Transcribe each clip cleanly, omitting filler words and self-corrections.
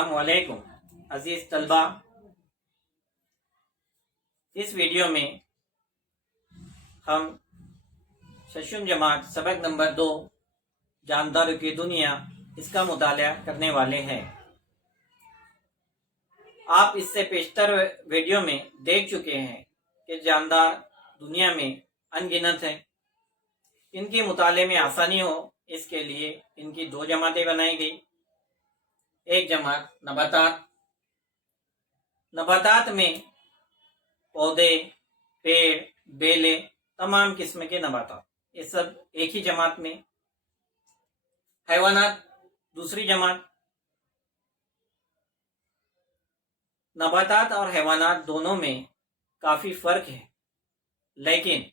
अस्सलाम वालेकुम अजीज तलबा। इस वीडियो में हम शशुम जमात सबक नंबर 2 जानदारों की दुनिया इसका मुताला करने वाले हैं। आप इससे पेशतर वीडियो में देख चुके हैं कि जानदार दुनिया में अनगिनत हैं। इनके मुताले में आसानी हो इसके लिए इनकी 2 जमातें बनाई गई। एक जमात नबातात। नबातात में पौधे, पेड़, बेलें, तमाम किस्म के नबातात, ये सब एक ही जमात में। हैवानात दूसरी जमात। नबातात और हैवानात दोनों में काफ़ी फ़र्क है, लेकिन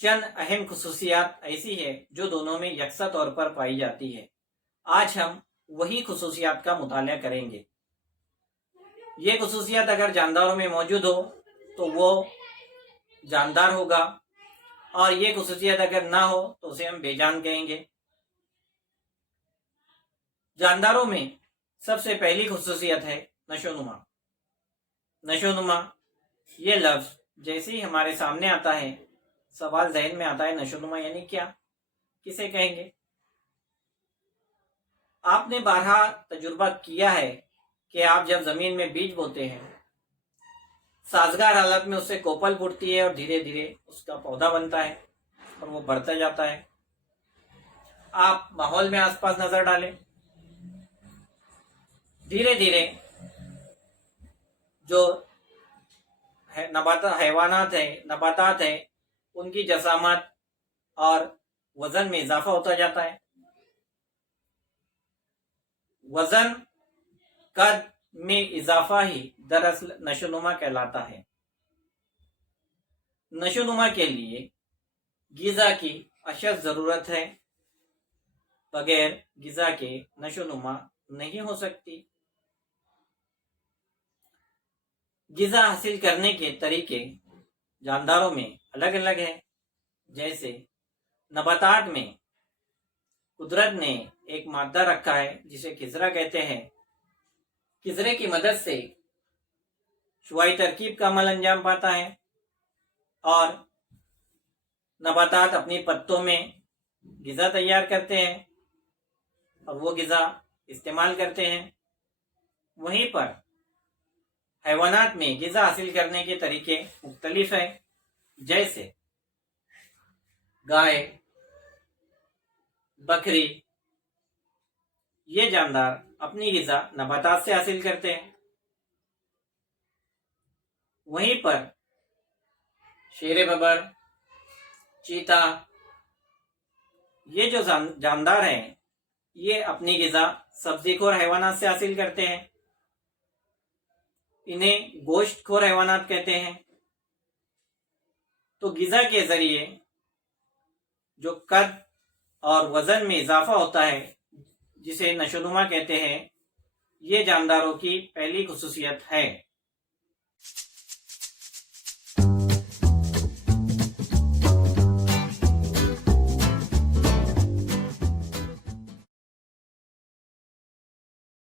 चंद अहम खुसूसियात ऐसी है जो दोनों में यकसा तौर पर पाई जाती है। आज हम वही खुसूसियात का मुताला करेंगे। ये खुसूसियात अगर जानदारों में मौजूद हो तो वो जानदार होगा, और ये खुसूसियत अगर ना हो तो उसे हम बेजान कहेंगे। जानदारों में सबसे पहली खुसूसियत है नशोनुमा। नशोनुमा ये लफ्ज़ जैसे ही हमारे सामने आता है, सवाल जहन में आता है, नशोनुमा यानी क्या, किसे कहेंगे। आपने बारहा तजुर्बा किया है कि आप जब ज़मीन में बीज बोते हैं, साजगार हालत में उससे कोपल फूटती है और धीरे धीरे उसका पौधा बनता है और वो बढ़ता जाता है। आप माहौल में आसपास नज़र डालें, धीरे धीरे जो नबातात है उनकी जसामत और वज़न में इजाफा होता जाता है। वज़न कद में इजाफा ही दरअसल नशोनुमा कहलाता है। नशोनुमा के लिए ग़िज़ा की अशद ज़रूरत है, बगैर ग़िज़ा के नशोनुमा नहीं हो सकती। ग़िज़ा हासिल करने के तरीके जानदारों में अलग अलग हैं। जैसे नबातात में कुदरत ने एक मादा रखा है जिसे खिज़रा कहते हैं। खिज़रे की मदद से शुआई तरकीब का अमल अंजाम पाता है और नबातात अपनी पत्तों में ग़िज़ा तैयार करते हैं और वो ग़िज़ा इस्तेमाल करते हैं। वहीं पर हैवानात में ग़िज़ा हासिल करने के तरीके मुख्तलिफ हैं। जैसे गाय, बकरी, ये जानदार अपनी ग़िज़ा नबातात से हासिल करते हैं। वहीं पर शेर बबर, चीता, ये जो जानदार हैं, ये अपनी ग़िज़ा सब्ज़ीखोर हैवानात से हासिल करते हैं। इन्हें गोश्तखोर हैवानात कहते हैं। तो ग़िज़ा के ज़रिए जो कद और वज़न में इजाफा होता है, जिसे नशोनुमा कहते हैं, ये जानदारों की पहली खुसूसियत है।